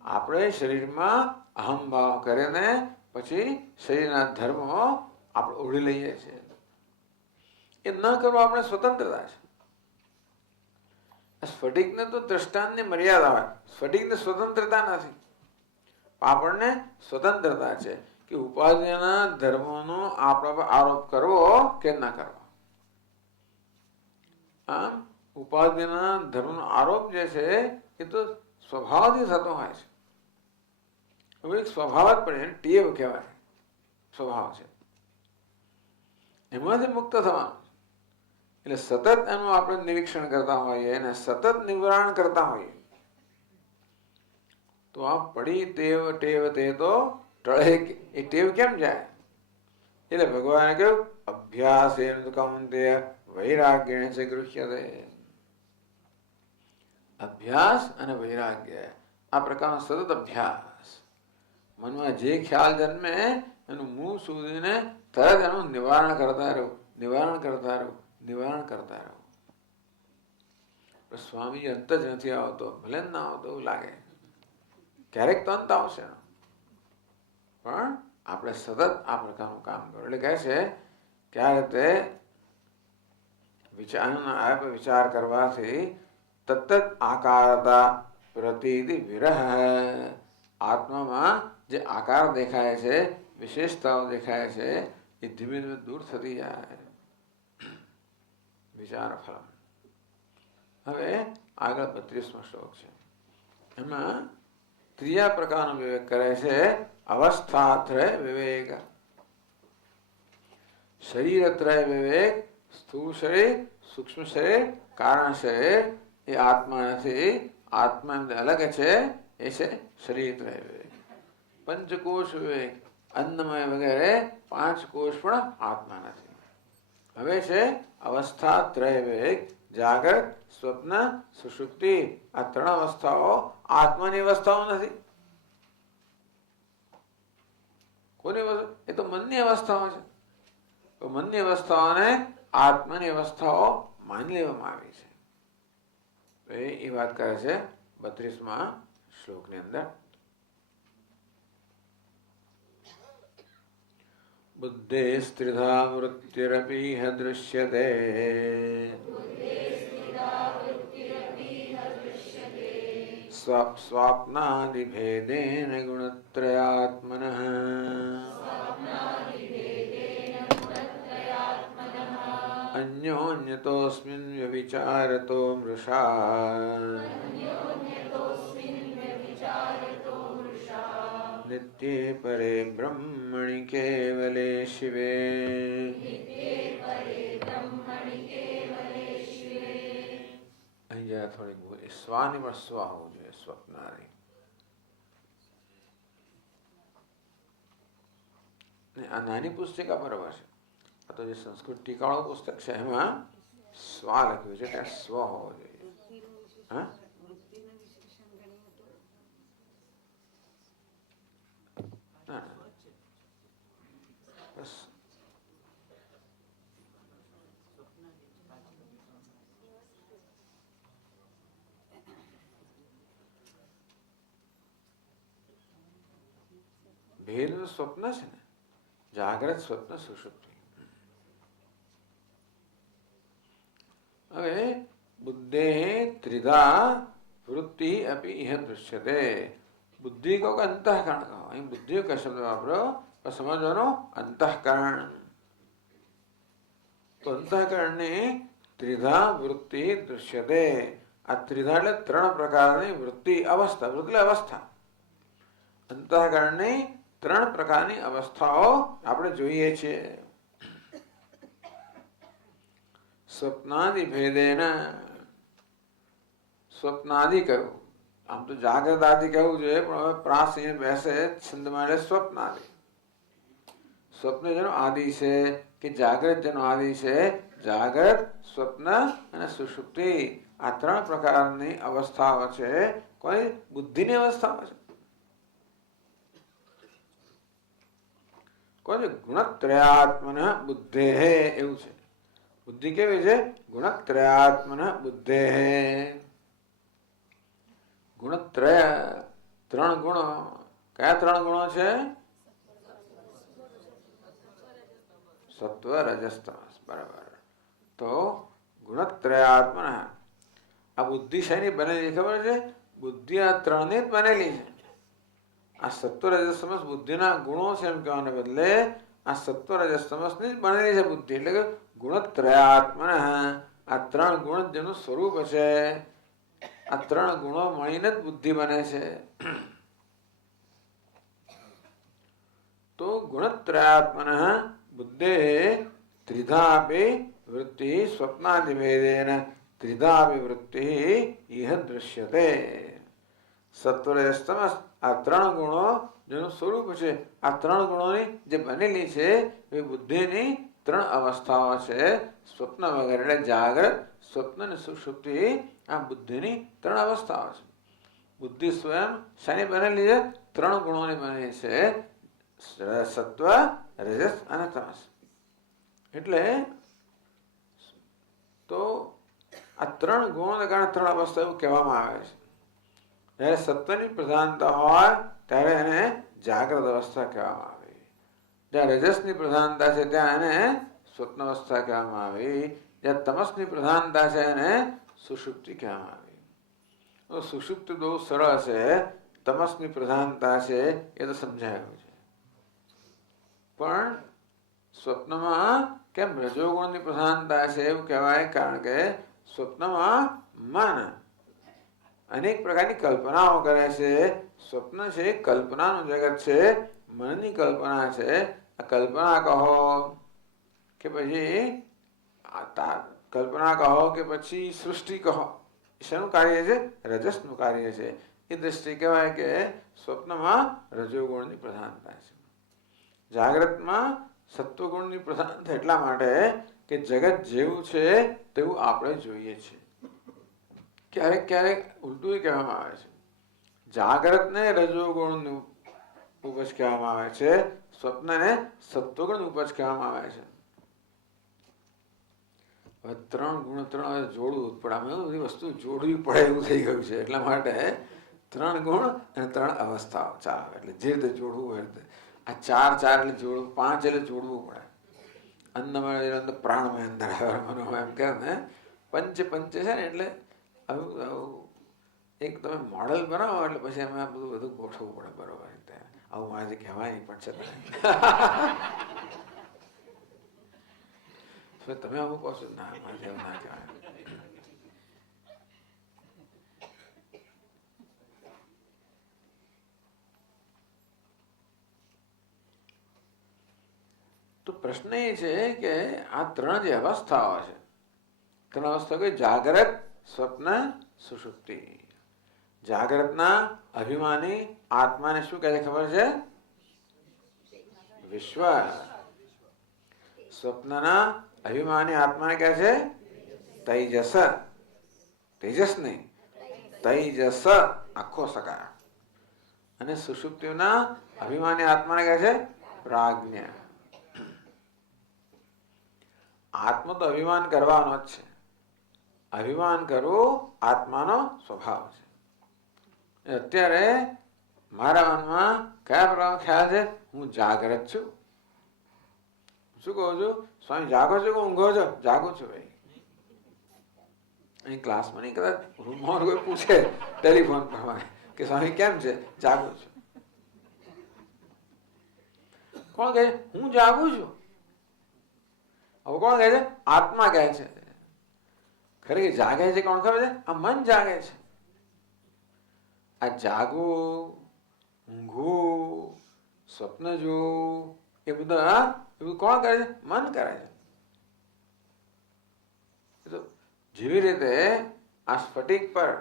આપણે શરીરમાં અહમભાવ કરીને પછી શરીરના ધર્મો આપણે ઓઢી લઈએ છીએ. એ ન કરવા આપણે સ્વતંત્રતા છે. સ્ફટિકને તો દ્રષ્ટાંતની મર્યાદા હોય, સ્ફટિકને સ્વતંત્રતા નથી. આપણને સ્વતંત્રતા છે કે ઉપાધિના ધર્મોનો આપણા પર આરોપ કરવો કે ના કરવો. આમ ઉપાધિના ધર્મનો આરોપ જે છે એ તો સ્વભાવથી થતો હોય છે. એક સ્વભાવ જ પડે, ટેવ કહેવાય, સ્વભાવ છે, એમાંથી મુક્ત થવાનું. એટલે સતત એનું આપણે નિરીક્ષણ કરતા હોઈએ અને સતત નિવારણ કરતા હોઈએ તો આ પડી ટેવ ટેવ તે તો ટળે. એ ટેવ કેમ જાય? એટલે ભગવાને કહ્યું અભ્યાસ કૌંતેય વૈરાગ્ય છે ગૃહ્યતે. અભ્યાસ અને વૈરાગ્ય આ પ્રકારનો સતત અભ્યાસ, મનમાં જે ખ્યાલ જન્મે એનું મું સુધીને તરત એનું નિવારણ કરતા રહો, નિવારણ કરતા રહો, નિવારણ કરતા રહો. સ્વામી અંત જ નથી આવતો, ભલે ના આવતો એવું લાગે, ક્યારેક તો અંત આવશે, પણ આપણે સતત આ પ્રકારનું કામ કરો. એટલે કહે છે ક્યારે તે વિચાર કરવાથી તત્ત આકારતા પ્રતીતિ વિરહ, આત્મામાં જે આકાર દેખાય છે, વિશેષતાઓ દેખાય છે, એ ધીમે ધીમે દૂર થતી જાય. વિચાર ફલમ. હવે આગળ 32મો શ્લોક છે, એમાં ત્રીજા પ્રકારનો વિવેક કરે છે. અવસ્થાત્રય વિવેક. શરીરત્રય વિવેક, સ્થૂળ શરીર, સૂક્ષ્મ શરીર, કારણ શરીર એ આત્મા નથી, આત્મા એમને અલગ છે, એ છે શરીરત્રય વિવેક. પંચકોશ વિવેક, અન્નમય વગેરે 5 કોષ પણ આત્મા નથી. હવે છે અવસ્થાત્રય વિવેક. જાગૃત, સ્વપ્ન, સુષુપ્તિ આ 3 અવસ્થાઓ આત્માની અવસ્થાઓ નથી. કોની અવસ્થા? એ તો મનની અવસ્થાઓ છે. તો મનની અવસ્થાઓને આત્માની અવસ્થાઓ માની લેવામાં આવી છે. એ વાત કરે છે 32મા શ્લોકની અંદર. બુદ્ધેસ્ત્રિધા વૃત્તિરપી દૃશ્યતે સ્વાપ્નાદિભેદેન ગુણત્રયાત્મનઃ અન્યોન્યતોસ્મિન વ્યવિચારતો મૃષા નિત્યે પરે બ્રહ્મણિ કેવલે શિવે. અહીં જરા થોડીક સ્વાની પણ સ્વ હોવું જોઈએ, સ્વપ્નાની. આ નાની પુસ્તિકા બરાબર છે, આ તો જે સંસ્કૃત ટીકાવાળું પુસ્તક છે એમાં સ્વા લખ્યું છે, ત્યાં સ્વ હોવો જોઈએ. હા, બસ ભેદનું સ્વપ્ન છે ને, જાગ્રત, સ્વપ્ન, સુષુપ્તિ. હવે બુદ્ધે ત્રિધા વૃત્તિ અપી ઇહ દૃશ્યતે. બુદ્ધિ કહો કે અંતઃકરણ કહો, અહીં બુદ્ધિ કા શબ્દ વાપરો પણ સમજવાનો અંતઃકરણ. તો અંતઃકરણની ત્રિધા વૃત્તિ દૃશ્યતે. આ ત્રિધા એટલે 3 પ્રકારની વૃત્તિ અવસ્થા. વૃત્તિ એટલે અવસ્થા. અંતઃકરણની 3 પ્રકારની અવસ્થાઓ આપણે જોઈએ છીએ. સ્વપ્નાદિ ભેદેન, સ્વપ્નાદિ કહ્યું, આમ તો જાગ્રત આદિ કહેવું જોઈએ, પણ હવે પ્રાસ અહીંયા બેસે છંદમાં એટલે સ્વપ્નાદિ. સ્વપ્ન જેનો આદિ છે કે જાગ્રત જેનો આદિ છે, જાગ્રત, સ્વપ્ન અને સુષુપ્તિ આ 3 પ્રકારની અવસ્થાઓ છે. કોઈ બુદ્ધિની અવસ્થાઓ છે, કોઈ ગુણત્રયાત્મન બુદ્ધે એવું છે. બુદ્ધિ કેવી છે? ગુણત્રયાત્મન બુદ્ધે. ગુણત્રય 3 ગુણો. કયા 3 ગુણો છે? સત્વ, રજસ, તમસ. બરાબર. તો ગુણત્રયાત્મન. આ બુદ્ધિ શેની બનેલી ખબર છે? બુદ્ધિ આ 3 ની જ બનેલી છે. આ સત્વ, રજસ, તમસ બુદ્ધિના ગુણો છે એમ કહેવાને બદલે આ સત્વ, રજસ, તમસ ની જ બનેલી છે બુદ્ધિ. એટલે કે ગુણત્રયાત્મન. આ 3 ગુણ જેનું સ્વરૂપ છે, આ 3 ગુણો મળીને જ બુદ્ધિ બને છે. ગુણત્રયાત્મનઃ બુદ્ધેઃ ત્રિધાપી વૃત્તિ સ્વપ્નાદિભેદેન ત્રિધાપી વૃત્તિ ઇહ દૃશ્યતે. સત્વરજસ્તમસ આ ત્રણ ગુણો જેનું સ્વરૂપ છે, આ ત્રણ ગુણોની જે બનેલી છે એ બુદ્ધિની ત્રણ અવસ્થાઓ છે. સ્વપ્ન વગેરે એટલે જાગ્રત, સ્વપ્ન અને સુષુપ્તિ આ બુદ્ધિની ત્રણ અવસ્થાઓ છે. બુદ્ધિ સ્વયં શાની બનેલી છે? ત્રણ ગુણોની બનેલી છે, સત્વ, રજસ અને તમસ. એટલે તો આ ત્રણ ગુણોને કારણે ત્રણ અવસ્થા એવું કહેવામાં આવે છે. જ્યારે સત્વની પ્રધાનતા હોય ત્યારે એને જાગ્રત અવસ્થા કહેવામાં આવે. જ્યાં રજસની પ્રધાનતા છે ત્યાં એને સ્વપ્ન અવસ્થા કહેવામાં આવી. જ્યાં તમસની પ્રધાનતા છે એને સુષુપ્તિ કહેવામાં આવી. સુષુપ્તિ બહુ સરળ છે, તમસની પ્રધાનતા છે એ તો સમજાયું છે. પણ સ્વપ્નમાં કેમ રજોગુણની પ્રધાનતા છે એવું કહેવાય? કારણ કે સ્વપ્નમાં મન અનેક પ્રકારની કલ્પનાઓ કરે છે. સ્વપ્ન છે કલ્પનાનું જગત છે, મનની કલ્પના છે. આ કલ્પના કહો કે પછી કલ્પના કહો કે પછી સૃષ્ટિ કહો, શેનું કાર્ય છે? રજસનું કાર્ય છે. એ દ્રષ્ટિ કહેવાય કે સ્વપ્નમાં રજોગુણની પ્રધાનતા છે. જાગ્રતમાં સત્વગુણની પ્રધાનતા એટલા માટે કે જગત જેવું છે તેવું આપણે જોઈએ છીએ. ક્યારેક ક્યારેક ઉલટું કહેવામાં આવે છે, જાગ્રતને રજોગુણનું ઉપજ કહેવામાં આવે છે, સ્વપ્નને સત્વગુણ ઉપજ કહેવામાં આવે છે. હવે ત્રણ ગુણ ત્રણ જોડવું પડે, આમાં બધી વસ્તુ જોડવી પડે એવું થઈ ગયું છે. એટલા માટે ત્રણ ગુણ અને ત્રણ અવસ્થાઓ ચાલે, એટલે જે રીતે જોડવું હોય રીતે. આ ચાર એટલે જોડવું, પાંચ એટલે જોડવું પડે. અન્નમય પ્રાણમય અંદર મનોમય એમ કે ને પંચ છે ને, એટલે આવું એક તમે મોડલ બનાવો એટલે પછી એમાં બધું ગોઠવવું પડે બરોબર રીતે. આવું મારે કહેવાય નહીં પણ છતાં તમે અમુક કહો છો ના મારે એવું ના કહેવાય. તો પ્રશ્ન એ છે કે આ ત્રણ જે અવસ્થાઓ છે, ત્રણ અવસ્થા કઈ? જાગ્રત, સ્વપ્ન, સુષુપ્તિ. જાગ્રતના અભિમાની આત્માને શું કહે છે ખબર છે? વિશ્વ. સ્વપ્નના અભિમાની આત્માને કહે છે તૈજસ. તેજસ નહીં, તૈજસ આખો સકાર. અને સુષુપ્તિના અભિમાની આત્માને કહે છે પ્રાજ્ઞ. આત્મા તો અભિમાન કરવાનો જ છે. અભિમાન કરવું આત્માનો સ્વભાવ છે. અત્યારે મારા મનમાં કયા પ્રકારનો ખ્યાલ છે? હું જાગ્રત છું. શું કહું છું? સ્વામી જાગો છો કે ઊંઘો છો? જાગું છું ભાઈ. અહીં ક્લાસમાં નહીં, કદાચ રૂમમાં કોઈ પૂછે ટેલિફોન પ્રમાણે કે સ્વામી કેમ છે? જાગું છું. કોણ કહે છે હું જાગું છું? હવે કોણ કહે છે? આત્મા કહે છે. ખરેખર જાગે છે કોણ ખબર છે? આ મન જાગે છે. આ જાગવું, ઊંઘવું, સ્વપ્ન જોવું એ બધું કોણ કરે છે? મન કરે છે. જેવી રીતે આ સ્ફટિક પર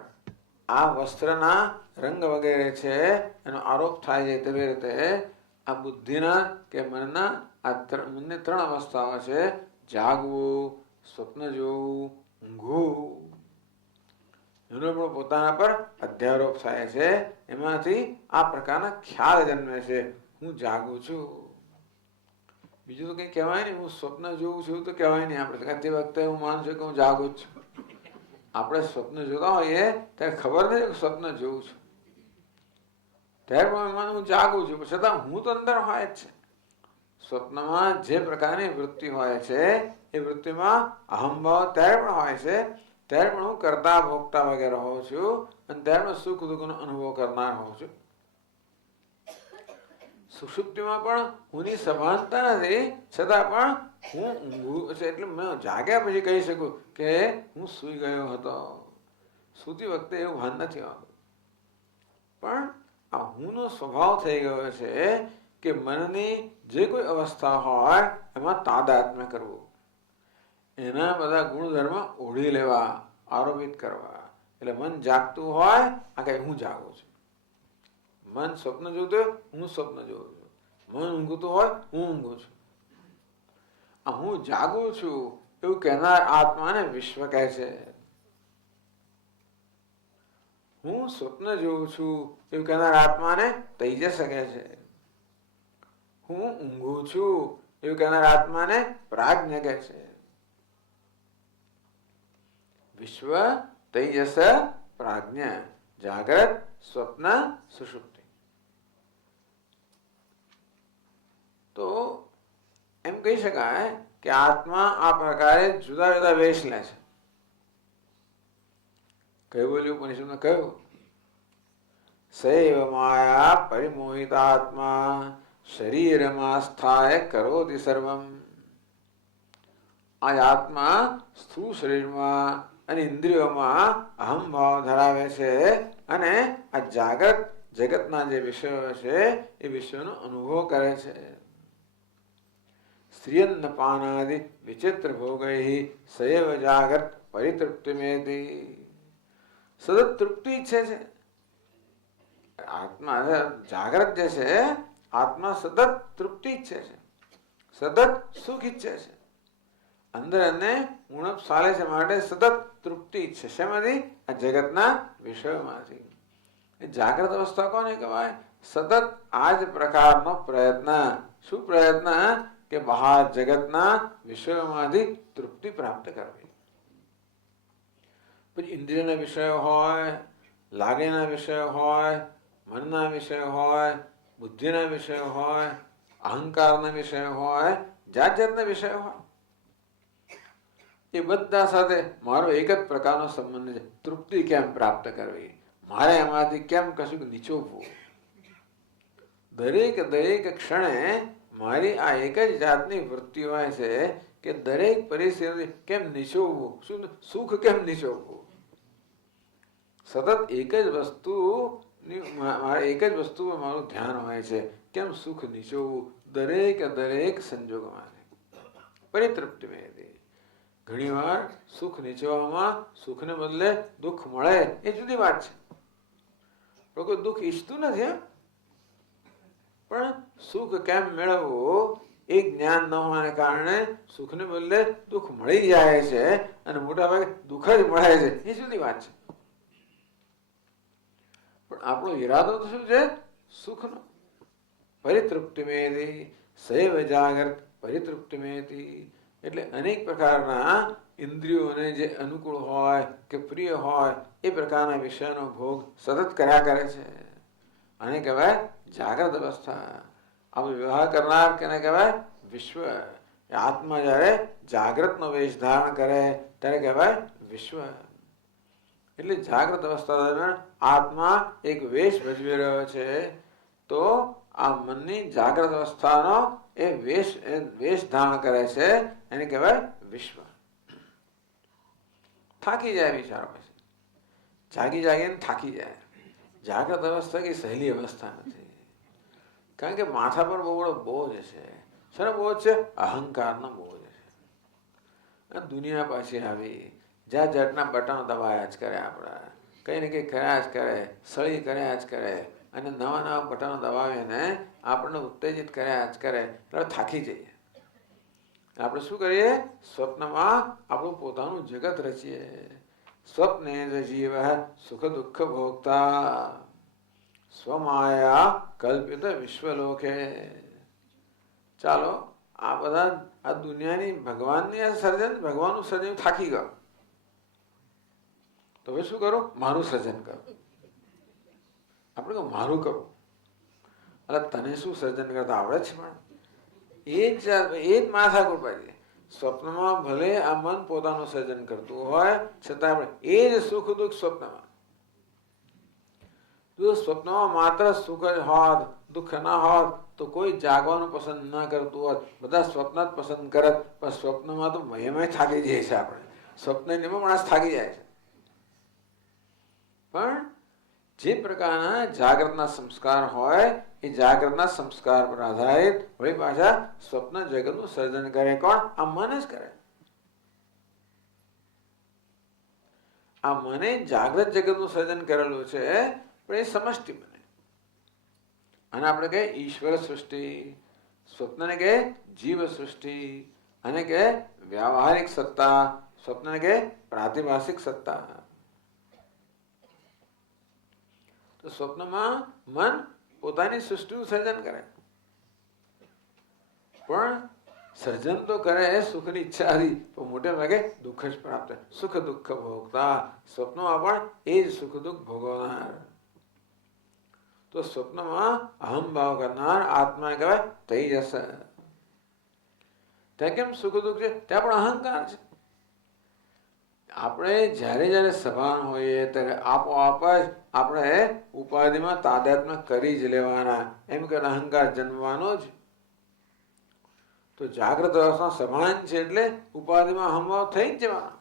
આ વસ્ત્રના રંગ વગેરે છે એનો આરોપ થાય છે, તેવી રીતે આ બુદ્ધિના કે મનના આ મનની ત્રણ અવસ્થાઓ છે: જાગવું, સ્વપ્ન જોવું, ઊંઘવું. એનો પણ પોતાના પર અધ્યારોપ થાય છે. એમાંથી આ પ્રકારના ખ્યાલ જન્મે છે, હું જાગું છું. બીજું તો કઈ કહેવાય નહીં. હું સ્વપ્ન જોઉં છું તો કહેવાય નહીં. આપણે તે વખતે હું માનું છું કે હું જાગું જ છું. આપણે સ્વપ્ન જોતા હોઈએ ત્યારે ખબર નથી કે સ્વપ્ન જોઉં છું, ત્યારે પણ હું જાગું છું, છતાં હું તો અંદર હોય જ છે. સ્વપ્નમાં જે પ્રકારની વૃત્તિ હોય છે એ વૃત્તિમાં અહમભાવ ત્યારે પણ હોય છે, ત્યારે પણ હું કરતા ભોગતા વગેરે હોઉં છું, અને ત્યારે પણ સુખ દુઃખનો અનુભવ કરનાર હોઉં છું. સુષુપ્તિમાં પણ હુંની સભાનતા નથી, છતાં પણ હું ઊંઘું છે. એટલે મેં જાગ્યા પછી કહી શકું કે હું સૂઈ ગયો હતો. સૂતી વખતે એવું ભાન નથી આવતું. પણ આ હુંનો સ્વભાવ થઈ ગયો છે કે મનની જે કોઈ અવસ્થા હોય એમાં તાદાત્મ્ય કરવું, એના બધા ગુણધર્મ ઓઢી લેવા, આરોપિત કરવા. એટલે મન જાગતું હોય આ કઈ હું જાગું છું, મન સ્વપ્ન જોતું હોય હું સ્વપ્ન જોઉં છું, મન ઊંઘતું હોય હું ઊંઘું છું. આ હું જાગું છું એવું કહેનાર આત્માને વિશ્વ કહે છે. હું સ્વપ્ન જોઉં છું એવું કહેનાર આત્માને તૈજસ કહે છે. હું ઊંઘું છું એવું કહેનાર આત્માને પ્રાજ્ઞ કહે છે. વિશ્વ, તૈજસ, પ્રાજ્ઞ, જાગ્રત, સ્વપ્ન, સુષુપ્તિ. તો એમ કહી શકાય કે આત્મા આ પ્રકારે જુદા જુદા વેશ લે છે. કયું બોલ્યું ઉપનિષદમાં કહ્યું? સૈવ માયા પરિમોહિત આત્મા શરીરમાં સ્થાય કરોતિ સર્વમ. આ આત્મા સ્થૂળ શરીરમાં અને ઇન્દ્રિયોમાં અહમ ભાવ ધરાવે છે અને આ જાગૃત જગતના જે વિષયો છે એ વિષયોનો અનુભવ કરે છે. સ્ત્રીયન્ન પાનાદિ વિચિત્ર ભોગૈ સૈવ જાગૃત પરિતૃપ્તિ મેતિ. સતત તૃપ્તિ ઈચ્છે છે આત્મા. જાગૃત જે છે આત્મા સતત તૃપ્તિ ઈચ્છે છે, સતત સુખ ઈચ્છે છે. અંદર એને ઉણપ ચાલે છે માટે સતત તૃપ્તિ ઈચ્છે. શેમાંથી? આ જગતના વિષયોમાંથી. જાગ્રત અવસ્થા કોને કહેવાય? સતત આ જ પ્રકારનો પ્રયત્ન. શું પ્રયત્ન? કે બહાર જગતના વિષયોમાંથી તૃપ્તિ પ્રાપ્ત કરવી. પછી ઇન્દ્રિયના વિષયો હોય, લાગણીના વિષયો હોય, મનના વિષયો હોય, બુદ્ધિના વિષયો હોય, અહંકારના વિષયો હોય, જાત જાતના વિષયો હોય. એ બધા સાથે મારો એક જ પ્રકારનો સંબંધ છે. તૃપ્તિ કેમ પ્રાપ્ત કરવી, મારે એમાંથી કેમ કશું નીચોવવું. દરેક દરેક ક્ષણે મારી આ એક જ જાતની વૃત્તિ હોય છે કે દરેક પરિસ્થિતિ કેમ નીચોવવું, શું સુખ કેમ નીચોવવું. સતત એક જ વસ્તુ એક જ વસ્તુમાં મારું ધ્યાન હોય છે, કેમ સુખ નીચોવવું દરેક દરેક સંજોગોમાં. પરિતૃપ્તિ મેળવી. ઘણી વાર સુખ નીચવામાં સુખને બદલે દુઃખ મળે એ જુદી વાત છે. પણ કોઈ દુઃખ ઈચ્છતું નથી, પણ સુખ કેમ મેળવવું એ જ્ઞાન ન હોવાને કારણે સુખને બદલે દુઃખ મળી જાય છે અને મોટા ભાગે દુઃખ જ મળે છે એ જુદી વાત છે. પણ આપણો ઈરાદો તો શું છે? સુખનો. પરિતૃપ્તિ મેથી સૈવ જાગૃત પરિતૃપ્તિ મેથી. એટલે અનેક પ્રકારના ઇન્દ્રિયોને જે અનુકૂળ હોય કે પ્રિય હોય એ પ્રકારના વિષયનો ભોગ સતત કર્યા કરે છે. આને કહેવાય જાગ્રત અવસ્થા. આ વિવાહ કરનાર કેને કહેવાય? વિશ્વ. આત્મા જયારે જાગ્રતનો વેશ ધારણ કરે ત્યારે કહેવાય વિશ્વ. એટલે જાગ્રત અવસ્થા દરમિયાન આત્મા એક વેશ ભજવી રહ્યો છે. તો આ મનની જાગ્રત અવસ્થાનો એ વેશ ધારણ કરે છે એને કહેવાય વિશ્વ. થાકી જાય વિચારો પછી, જાગી જાગીને થાકી જાય. જાગ્રત અવસ્થા કે સહેલી અવસ્થા નથી. કારણ કે માથા પર બહુ બડો બોજ છે. શેનો બોજ છે? અહંકારનો બોજ છે. દુનિયા પાછી આવી જાત જાતના બટનો દબાયા જ કરે, આપણા કઈ ને કઈ કર્યા જ કરે, સળી કર્યા જ કરે અને નવા નવા બટનો દબાવીને આપણને ઉત્તેજિત કર્યા જ કરે. એટલે થાકી જઈએ. આપણે શું કરીએ? સ્વપ્નમાં આપણું પોતાનું જગત રચીએ. સ્વપ્ને જીવ સુખ દુઃખ ભોગતા સ્વમાયા કલ્પિત વિશ્વલોકે. ચાલો આ બધા આ દુનિયાની ભગવાનની આ સર્જન, ભગવાનનું સર્જન થાકી ગયો તો હવે શું કરું? મારું સર્જન કરું. આપણે કહું મારું કરું. એટલે તને શું સર્જન કરતા આવડે છે? પણ એ જ માથાકૂટ પાડી. સ્વપ્નમાં ભલે આ મન પોતાનું સર્જન કરતું હોય છતાં આપણે એ જ સુખ દુઃખ સ્વપ્નમાં. જો સ્વપ્નમાં માત્ર સુખ જ હોત, દુઃખ ના હોત તો કોઈ જાગવાનું પસંદ ના કરતું હોત, બધા સ્વપ્ન જ પસંદ કરત. પણ સ્વપ્નમાં તો મહેમય થાકી જાય છે. આપણે સ્વપ્ન માણસ થાકી જાય છે. પણ જે પ્રકારના જાગ્રતના સંસ્કાર હોય એ જાગ્રતના સંસ્કાર પર આધારિત વળી પાછા સ્વપ્ન જગતનું સર્જન કરે કોણ? આ મન જ કરે. આ મને જાગ્રત જગતનું સર્જન કરેલું છે, પણ એ સમષ્ટિ બને. અને આપણે કહે ઈશ્વર સૃષ્ટિ, સ્વપ્નને કહે જીવ સૃષ્ટિ, અને કહે વ્યાવહારિક સત્તા, સ્વપ્નને કહે પ્રાતિભાષિક સત્તા. તો સ્વપ્નમાં મન પોતાની સૃષ્ટિનું સર્જન કરે, પણ સર્જન તો કરે સુખની ઈચ્છાથી, પણ મોટે ભાગે દુઃખ જ પ્રાપ્ત. સુખ દુઃખ ભોગતા, સ્વપ્નમાં પણ એ જ સુખ દુઃખ ભોગવનાર. તો સ્વપ્નમાં અહમ ભાવ કરનાર આત્માને કહેવાય તેજસ. ત્યાં કેમ સુખ દુઃખ છે? ત્યાં પણ અહંકાર છે. આપણે જ્યારે જ્યારે સભાન હોઈએ ત્યારે આપોઆપ જ આપણે ઉપાધિમાં તાદાત્મ્ય કરી જ લેવાના, એમ કે અહંકાર જન્મવાનો જ. તો જાગ્રત અવસ્થા સભાન છે એટલે ઉપાધિમાં અહમભાવ થઈ જ જવાના.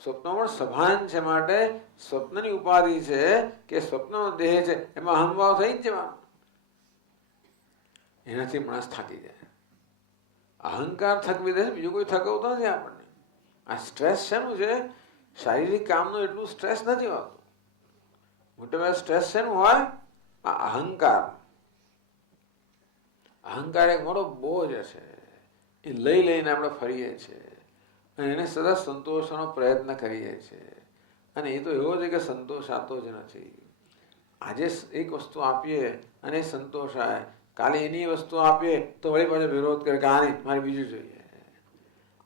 સ્વપ્ન પણ સભાન છે, માટે સ્વપ્નની ઉપાધિ છે કે સ્વપ્નનો દેહ છે, એમાં અહમભાવ થઈ જ જવાનો. એનાથી માણસ થાકી જાય. અહંકાર થકવી દે, બીજું કોઈ થકવતો નથી આપણને. આ સ્ટ્રેસ શેનું છે? શારીરિક કામનું એટલું સ્ટ્રેસ નથી હોતું. મોટે ભાગે સ્ટ્રેસ શેનું હોય? આ અહંકાર. અહંકાર એક મોટો બોજ છે, એ લઈ લઈને આપણે ફરીએ છીએ અને એને સદા સંતોષવાનો પ્રયત્ન કરીએ છીએ. અને એ તો એવો છે કે સંતોષાતો જ નથી. આજે એક વસ્તુ આપીએ અને સંતોષાય, કાલે એની વસ્તુ આપીએ તો વળી પાછો વિરોધ કરે કે આ નહીં, મારે બીજું જોઈએ,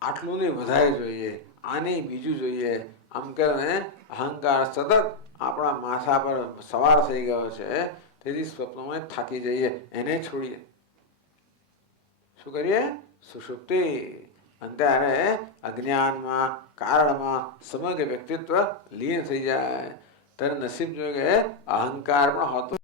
આટલું નહીં વધારે જોઈએ, આ નહીં બીજું જોઈએ. આમ કરીને અહંકાર સતત આપણા માથા પર સવાર થઈ ગયો છે. તેથી સ્વપ્નમાં થાકી જઈએ, એને છોડીએ. શું કરીએ? સુષુપ્તિ. અને ત્યારે અજ્ઞાનમાં, કારણમાં સમગ્ર વ્યક્તિત્વ લીન થઈ જાય. ત્યારે નસીબ જોઈએ કે અહંકાર પણ હોતો